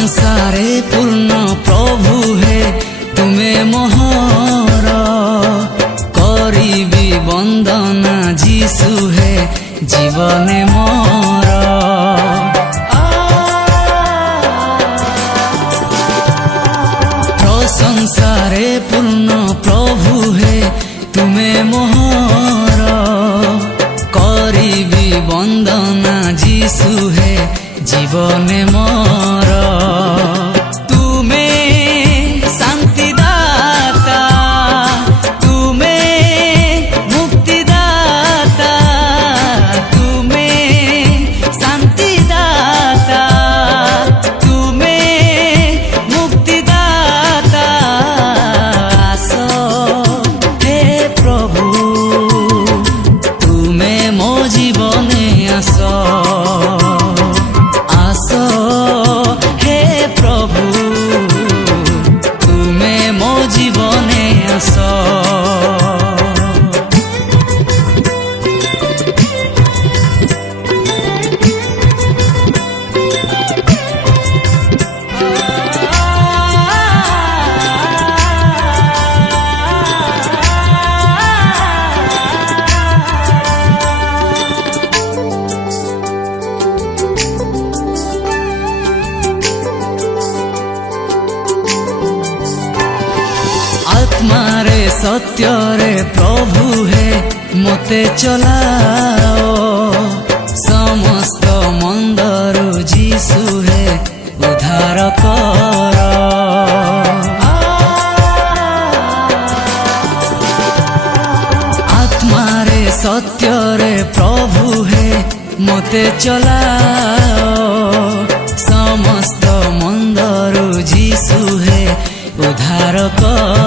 संसारे पूर्ण प्रभु हे तुमे मोहर करिबी वंदना जीशु हे जीवने मोर। संसारे पूर्ण प्रभु हे तुमे मोहर करिबी वंदना जीशु हे जीवने मोर। तुमे शांतिदाता तुमे मुक्तिदाता तुमे शांतिदाता तुमे मुक्तिदाता। आसो हे प्रभु तुमे मो जीवने आसो आसो हे प्रभु तुमे मो जीवने आसो। आत्मारे सत्यरे प्रभु हे मोते चलाओ समस्त मंदरु जीशु हे उद्धार कर। आत्मारे सत्यरे प्रभु हे मोते चलाओ समस्त मंदरु जीशु हे उद्धार कर।